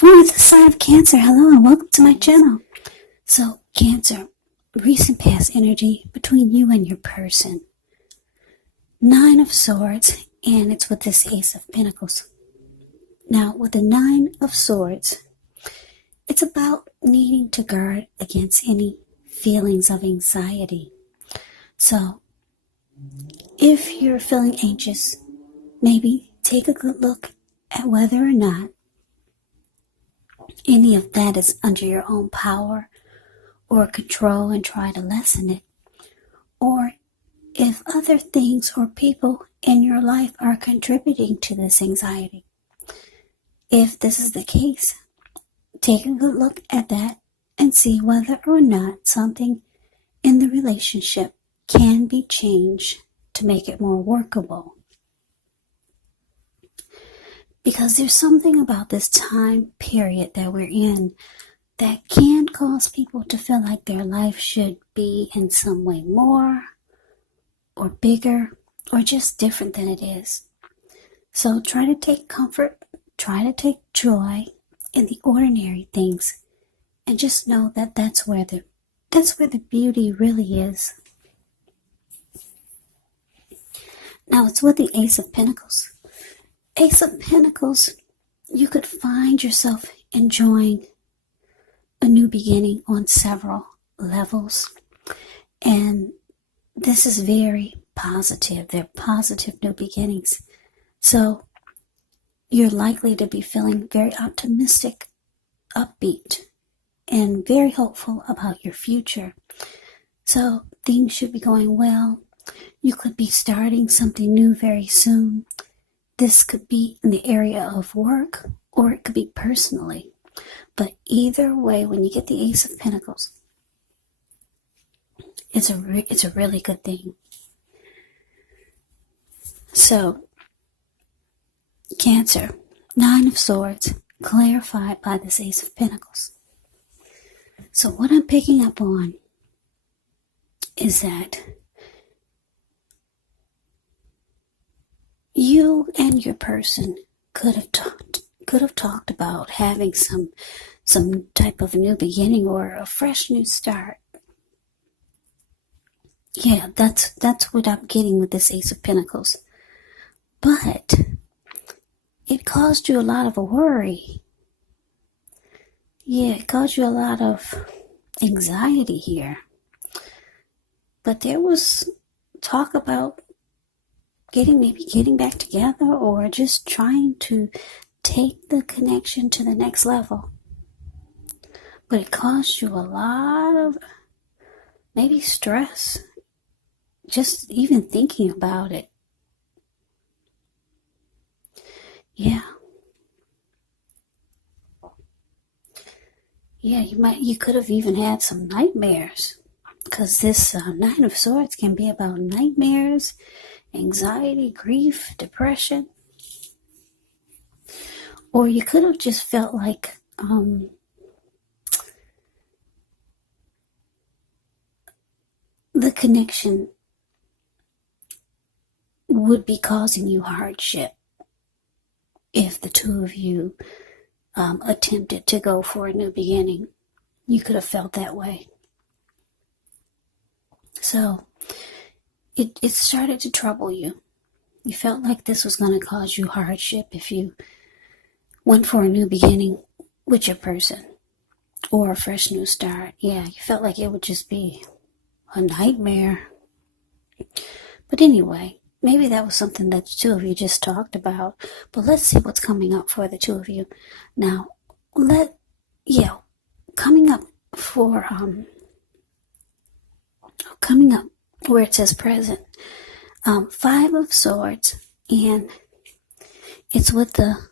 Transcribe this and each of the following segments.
For the sign of Cancer, hello and welcome to my channel. So, Cancer, recent past energy between you and your person. 9 of Swords, and it's with this Ace of Pentacles. Now, with the 9 of Swords, it's about needing to guard against any feelings of anxiety. So, if you're feeling anxious, maybe take a good look at whether or not any of that is under your own power or control and try to lessen it. Or if other things or people in your life are contributing to this anxiety. If this is the case, take a good look at that and see whether or not something in the relationship can be changed to make it more workable. Because there's something about this time period that we're in that can cause people to feel like their life should be in some way more or bigger or just different than it is. So try to take comfort, try to take joy in the ordinary things, and just know that that's where the beauty really is. Now it's with the Ace of Pentacles. Ace of Pentacles, you could find yourself enjoying a new beginning on several levels. And this is very positive. They're positive new beginnings. So you're likely to be feeling very optimistic, upbeat, and very hopeful about your future. So things should be going well. You could be starting something new very soon. This could be in the area of work, or it could be personally. But either way, when you get the Ace of Pentacles, it's a really good thing. So, Cancer, 9 of Swords, clarified by this Ace of Pentacles. So what I'm picking up on is that you and your person could have talked about having some type of new beginning or a fresh new start. Yeah, that's what I'm getting with this Ace of Pentacles. But it caused you a lot of worry. Yeah, it caused you a lot of anxiety here. But there was talk about getting back together, or just trying to take the connection to the next level. But it caused you a lot of maybe stress, just even thinking about it. Yeah, you could have even had some nightmares, because this 9 of Swords can be about nightmares, anxiety, grief, depression. Or you could have just felt like the connection would be causing you hardship if the two of you attempted to go for a new beginning. You could have felt that way. So it started to trouble you. You felt like this was going to cause you hardship if you went for a new beginning with your person or a fresh new start. Yeah, you felt like it would just be a nightmare. But anyway, maybe that was something that the two of you just talked about. But let's see what's coming up for the two of you. Now, coming up where it says present, 5 of Swords, and it's with the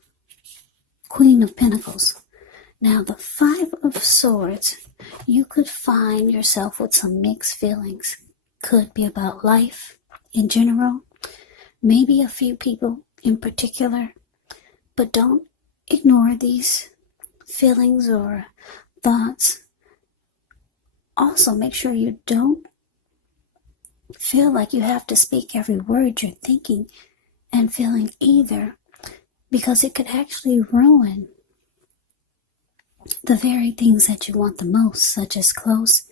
Queen of Pentacles. Now, the 5 of Swords, you could find yourself with some mixed feelings. Could be about life in general, maybe a few people in particular, but don't ignore these feelings or thoughts. Also, make sure you don't feel like you have to speak every word you're thinking and feeling either, because it could actually ruin the very things that you want the most, such as close,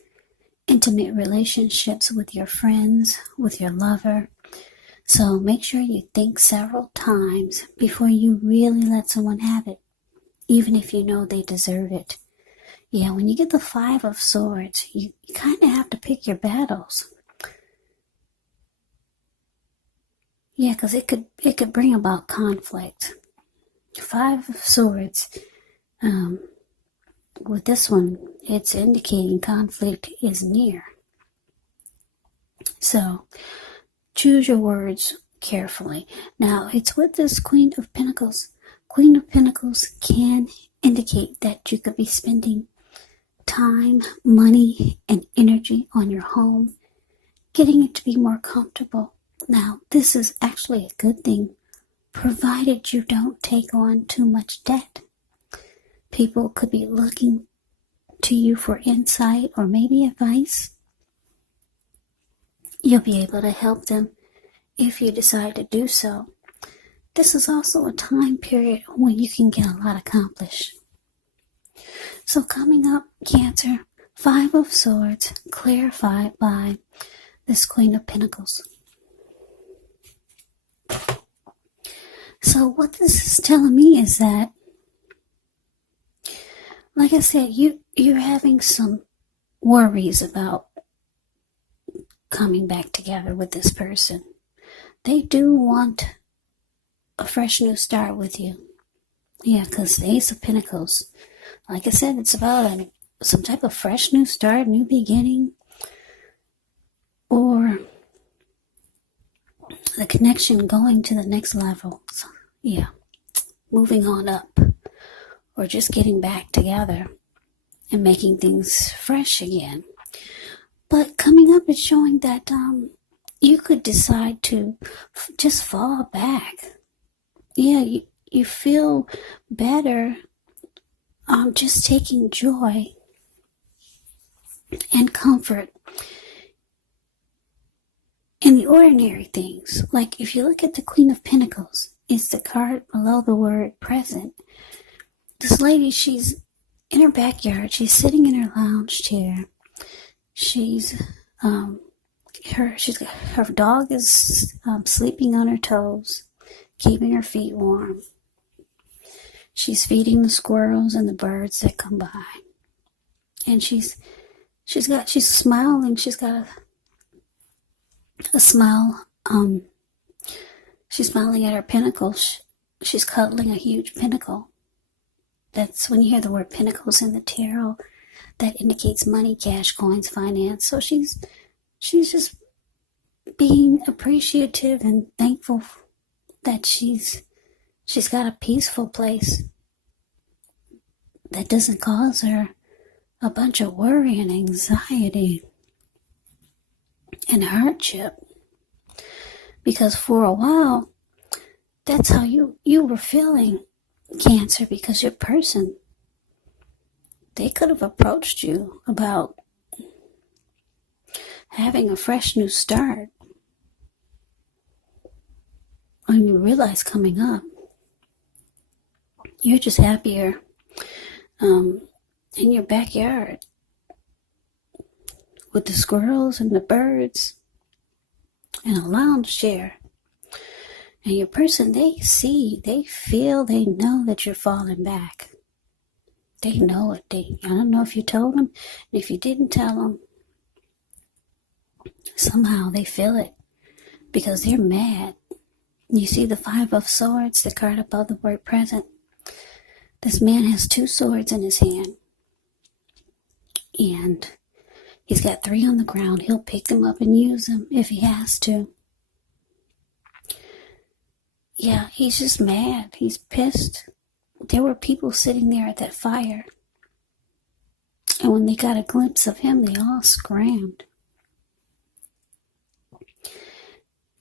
intimate relationships with your friends, with your lover. So make sure you think several times before you really let someone have it, even if you know they deserve it. Yeah, when you get the Five of Swords, you kind of have to pick your battles. Yeah, because it could bring about conflict. Five of Swords, with this one, it's indicating conflict is near. So choose your words carefully. Now, it's with this Queen of Pentacles. Queen of Pentacles can indicate that you could be spending time, money, and energy on your home, getting it to be more comfortable. Now, this is actually a good thing, provided you don't take on too much debt. People could be looking to you for insight or maybe advice. You'll be able to help them if you decide to do so. This is also a time period when you can get a lot accomplished. So coming up, Cancer, Five of Swords, clarified by this Queen of Pentacles. So what this is telling me is that, like I said, you're having some worries about coming back together with this person. They do want a fresh new start with you. Yeah, because the Ace of Pentacles, like I said, it's about some type of fresh new start, new beginning, or the connection going to the next level. So, yeah, moving on up, or just getting back together and making things fresh again. But coming up, it's showing that you could decide to just fall back. Yeah, you feel better just taking joy and comfort in the ordinary things. Like if you look at the Queen of Pentacles, it's the card below the word present. This lady, she's in her backyard. She's sitting in her lounge chair. She's her dog is sleeping on her toes, keeping her feet warm. She's feeding the squirrels and the birds that come by, and she's smiling. She's got a smile. She's smiling at her pinnacle. She's cuddling a huge pinnacle. That's when you hear the word pentacles in the tarot, that indicates money, cash, coins, finance. So she's just being appreciative and thankful that she's got a peaceful place that doesn't cause her a bunch of worry and anxiety and hardship. Because for a while, that's how you were feeling, Cancer, because your person, they could have approached you about having a fresh new start. And you realize coming up, you're just happier in your backyard with the squirrels and the birds and a lounge chair. And your person, they see, they feel, they know that you're falling back. They know it. I don't know if you told them. If you didn't tell them, somehow they feel it because they're mad. You see the Five of Swords, the card above the word present. This man has two swords in his hand. And he's got three on the ground. He'll pick them up and use them if he has to. Yeah, he's just mad. He's pissed. There were people sitting there at that fire. And when they got a glimpse of him, they all scrammed.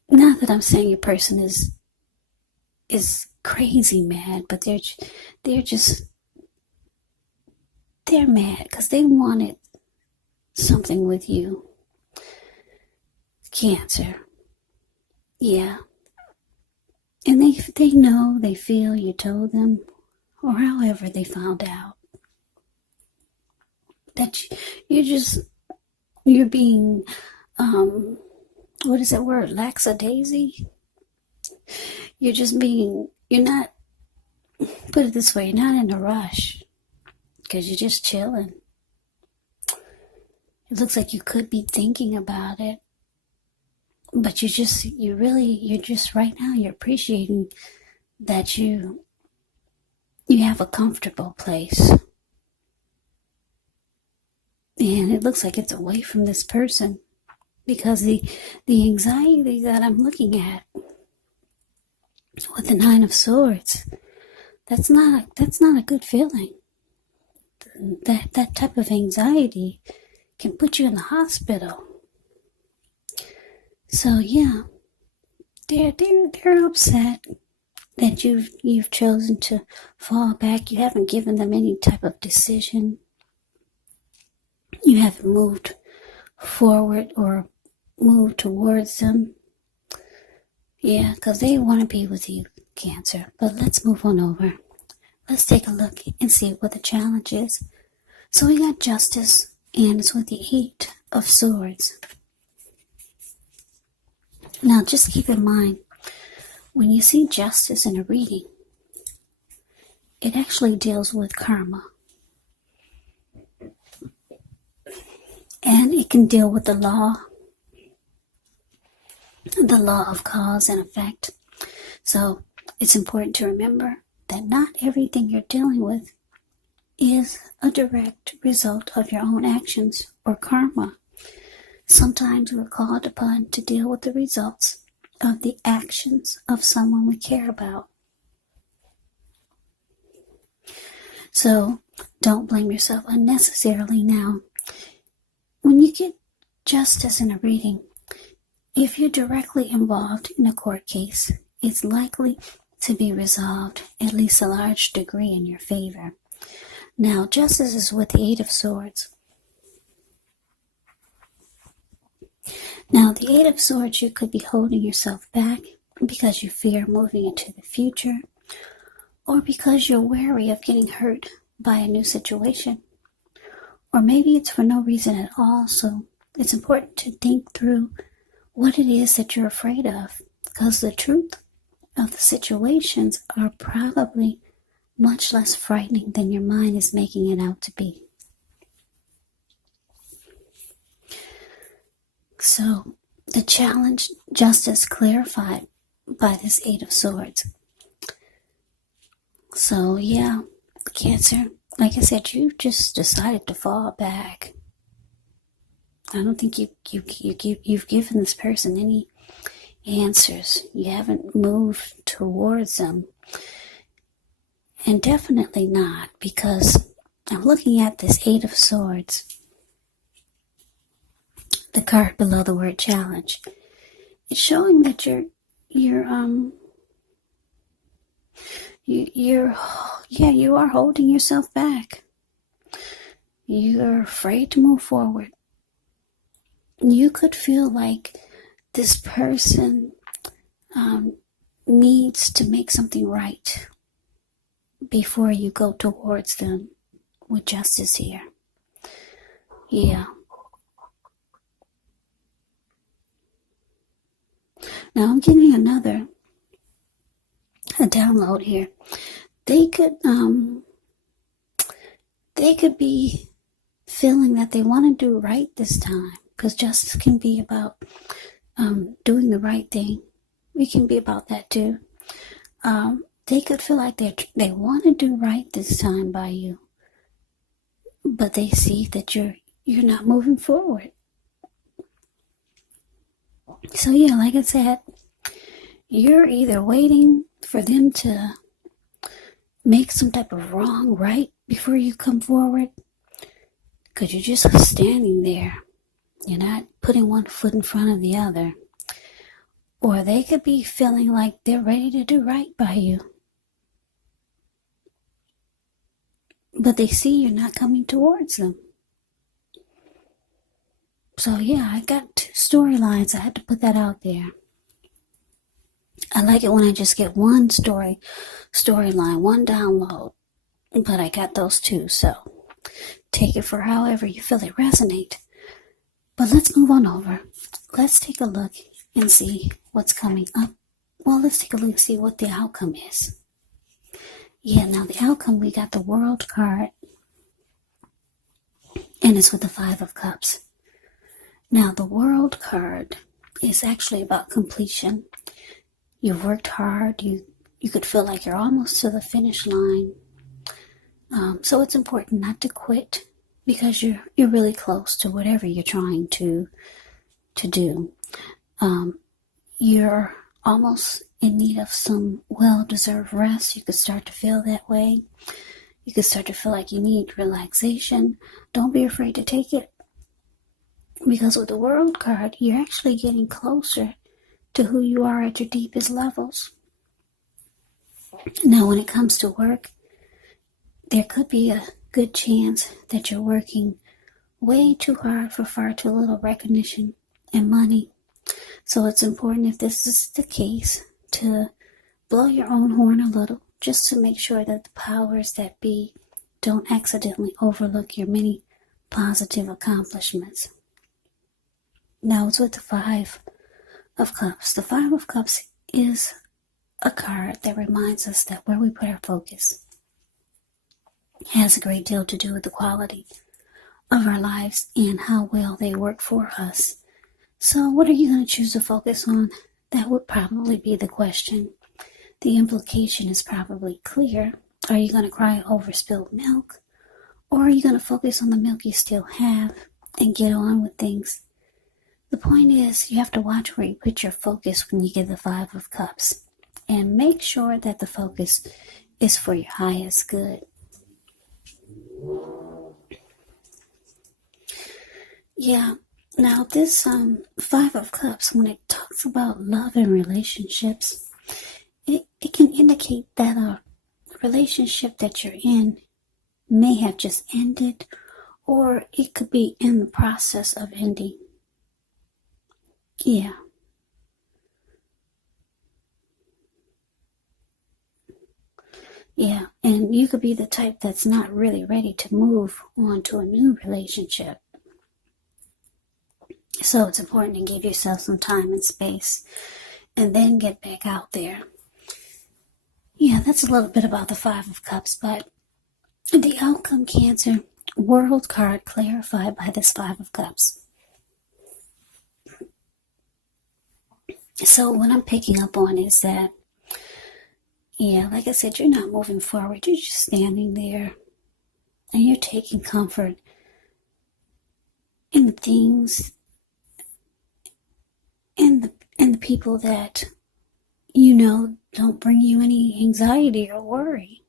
Not that I'm saying your person is crazy mad, but they're mad because they wanted something with you, Cancer. Yeah. And they know, they feel you told them, or however they found out. that you're being, what is that word? Lackadaisy? You're not, put it this way, you're not in a rush because you're just chilling. It looks like you could be thinking about it, but you're just right now, you're appreciating that you have a comfortable place. And it looks like it's away from this person because the anxiety that I'm looking at with the Nine of Swords, that's not a good feeling. That type of anxiety can put you in the hospital. So yeah, they're upset that you've chosen to fall back. You haven't given them any type of decision. You haven't moved forward or moved towards them. Yeah, because they want to be with you, Cancer. But let's move on over. Let's take a look and see what the challenge is. So we got Justice, and it's with the Eight of Swords. Now, just keep in mind, when you see Justice in a reading, it actually deals with karma. And it can deal with the law of cause and effect. So it's important to remember that not everything you're dealing with is a direct result of your own actions or karma. Sometimes we're called upon to deal with the results of the actions of someone we care about. So don't blame yourself unnecessarily now. When you get Justice in a reading, if you're directly involved in a court case, it's likely to be resolved at least a large degree in your favor. Now, Justice is with the Eight of Swords. Now, the Eight of Swords, you could be holding yourself back because you fear moving into the future, or because you're wary of getting hurt by a new situation. Or maybe it's for no reason at all, so it's important to think through what it is that you're afraid of, because the truth of the situations are probably much less frightening than your mind is making it out to be. So, the challenge, Justice, clarified by this Eight of Swords. So, yeah, Cancer, like I said, you just decided to fall back. I don't think you've given this person any answers. You haven't moved towards them. And definitely not, because I'm looking at this Eight of Swords, the card below the word challenge. It's showing that you are holding yourself back. You're afraid to move forward. You could feel like this person needs to make something right before you go towards them with Justice here. Yeah. Now I'm getting a download here. They could be feeling that they want to do right this time, because justice can be about doing the right thing. It can be about that too. They could feel like they want to do right this time by you, but they see that you're not moving forward. So yeah, like I said, you're either waiting for them to make some type of wrong right before you come forward, because you're just standing there. You're not putting one foot in front of the other. Or they could be feeling like they're ready to do right by you, but they see you're not coming towards them. So yeah, I got two storylines. I had to put that out there. I like it when I just get one storyline, one download, but I got those two, so Take it for however you feel it resonate. But let's move on over. Let's take a look and see what's coming up. Well, let's take a look and see what the outcome is. Yeah, now the outcome, we got the World card, and it's with the Five of Cups. Now, the World card is actually about completion. You've worked hard. You could feel like you're almost to the finish line. So it's important not to quit, because you're really close to whatever you're trying to do. You're almost in need of some well-deserved rest. You could start to feel that way. You could start to feel like you need relaxation. Don't be afraid to take it, because with the World card, you're actually getting closer to who you are at your deepest levels. Now, when it comes to work, there could be a good chance that you're working way too hard for far too little recognition and money. So it's important, if this is the case, to blow your own horn a little, just to make sure that the powers that be don't accidentally overlook your many positive accomplishments. Now it's with the Five of Cups. The Five of Cups is a card that reminds us that where we put our focus has a great deal to do with the quality of our lives and how well they work for us. So what are you going to choose to focus on? That would probably be the question. The implication is probably clear. Are you going to cry over spilled milk? Or are you going to focus on the milk you still have and get on with things? The point is, you have to watch where you put your focus when you get the Five of Cups. And make sure that the focus is for your highest good. Yeah, now this Five of Cups, when it talks about love and relationships, it can indicate that a relationship that you're in may have just ended, or it could be in the process of ending. Yeah. Yeah, and you could be the type that's not really ready to move on to a new relationship. So it's important to give yourself some time and space and then get back out there. Yeah, that's a little bit about the Five of Cups, but the outcome, Cancer, World card clarified by this Five of Cups. So what I'm picking up on is that, yeah, like I said, you're not moving forward. You're just standing there and you're taking comfort in the things and the people that you know don't bring you any anxiety or worry.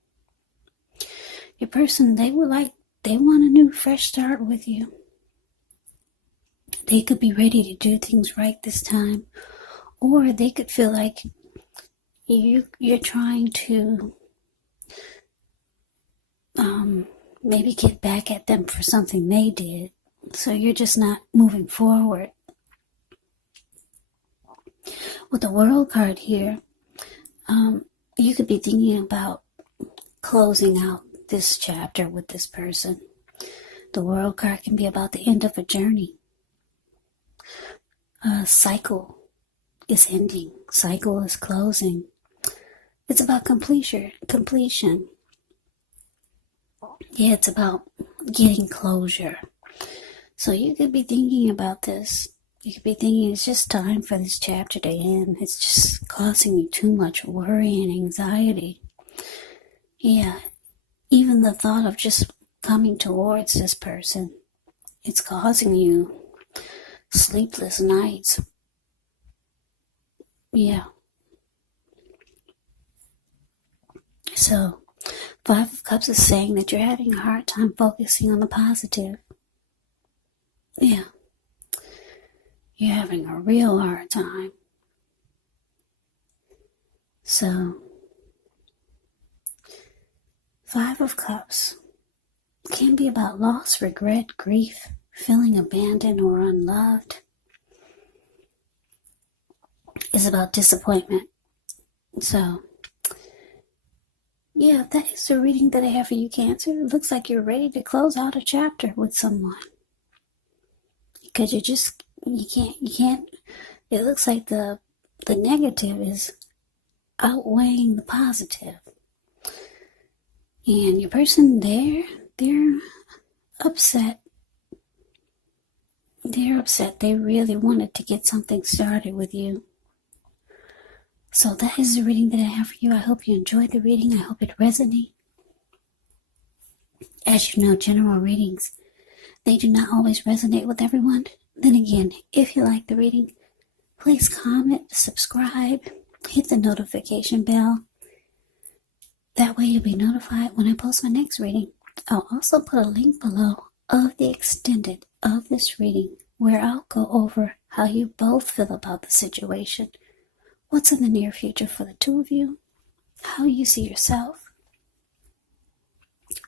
Your person, they want a new fresh start with you. They could be ready to do things right this time, or they could feel like you're trying to maybe get back at them for something they did, so you're just not moving forward. With the World card here, you could be thinking about closing out this chapter with this person. The World card can be about the end of a journey. A cycle is ending. Cycle is closing. It's about completion. Yeah, it's about getting closure. So you could be thinking about this. You could be thinking it's just time for this chapter to end. It's just causing you too much worry and anxiety. Yeah, even the thought of just coming towards this person, it's causing you sleepless nights. Yeah. So, Five of Cups is saying that you're having a hard time focusing on the positive. Yeah. You're having a real hard time. So, Five of Cups can be about loss, regret, grief, feeling abandoned or unloved. It's about disappointment. So, Yeah, that is the reading that I have for you, Cancer. It looks like you're ready to close out a chapter with someone. Because you can't, it looks like the negative is outweighing the positive. And your person they're upset. They're upset. They really wanted to get something started with you. So that is the reading that I have for you. I hope you enjoyed the reading. I hope it resonates. As you know, general readings, they do not always resonate with everyone. Then again, if you like the reading, please comment, subscribe, hit the notification bell. That way you'll be notified when I post my next reading. I'll also put a link below of the extended of this reading where I'll go over how you both feel about the situation, what's in the near future for the two of you, how you see yourself,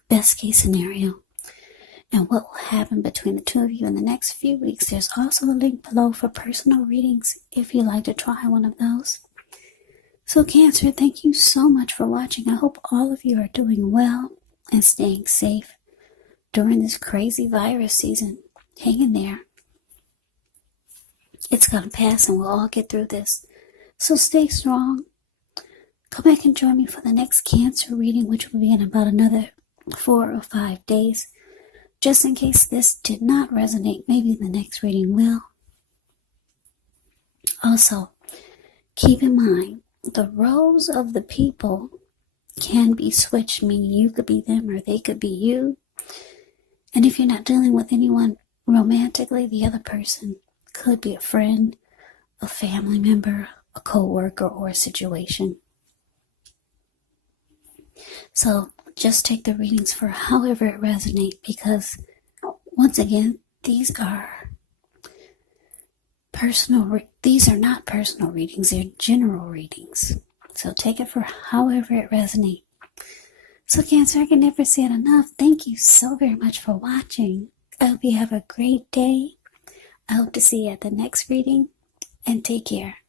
best case scenario, and what will happen between the two of you in the next few weeks. There's also a link below for personal readings if you'd like to try one of those. So Cancer, thank you so much for watching. I hope all of you are doing well and staying safe during this crazy virus season. Hang in there. It's going to pass and we'll all get through this. So stay strong. Come back and join me for the next Cancer reading, which will be in about another 4 or 5 days. Just in case this did not resonate, maybe the next reading will. Also, keep in mind, the roles of the people can be switched, meaning you could be them or they could be you. And if you're not dealing with anyone romantically, the other person could be a friend, a family member, a co-worker, or a situation. So just take the readings for however it resonates, because once again, these are not personal readings, they're general readings. So take it for however it resonates. So Cancer, I can never say it enough. Thank you so very much for watching. I hope you have a great day. I hope to see you at the next reading, and take care.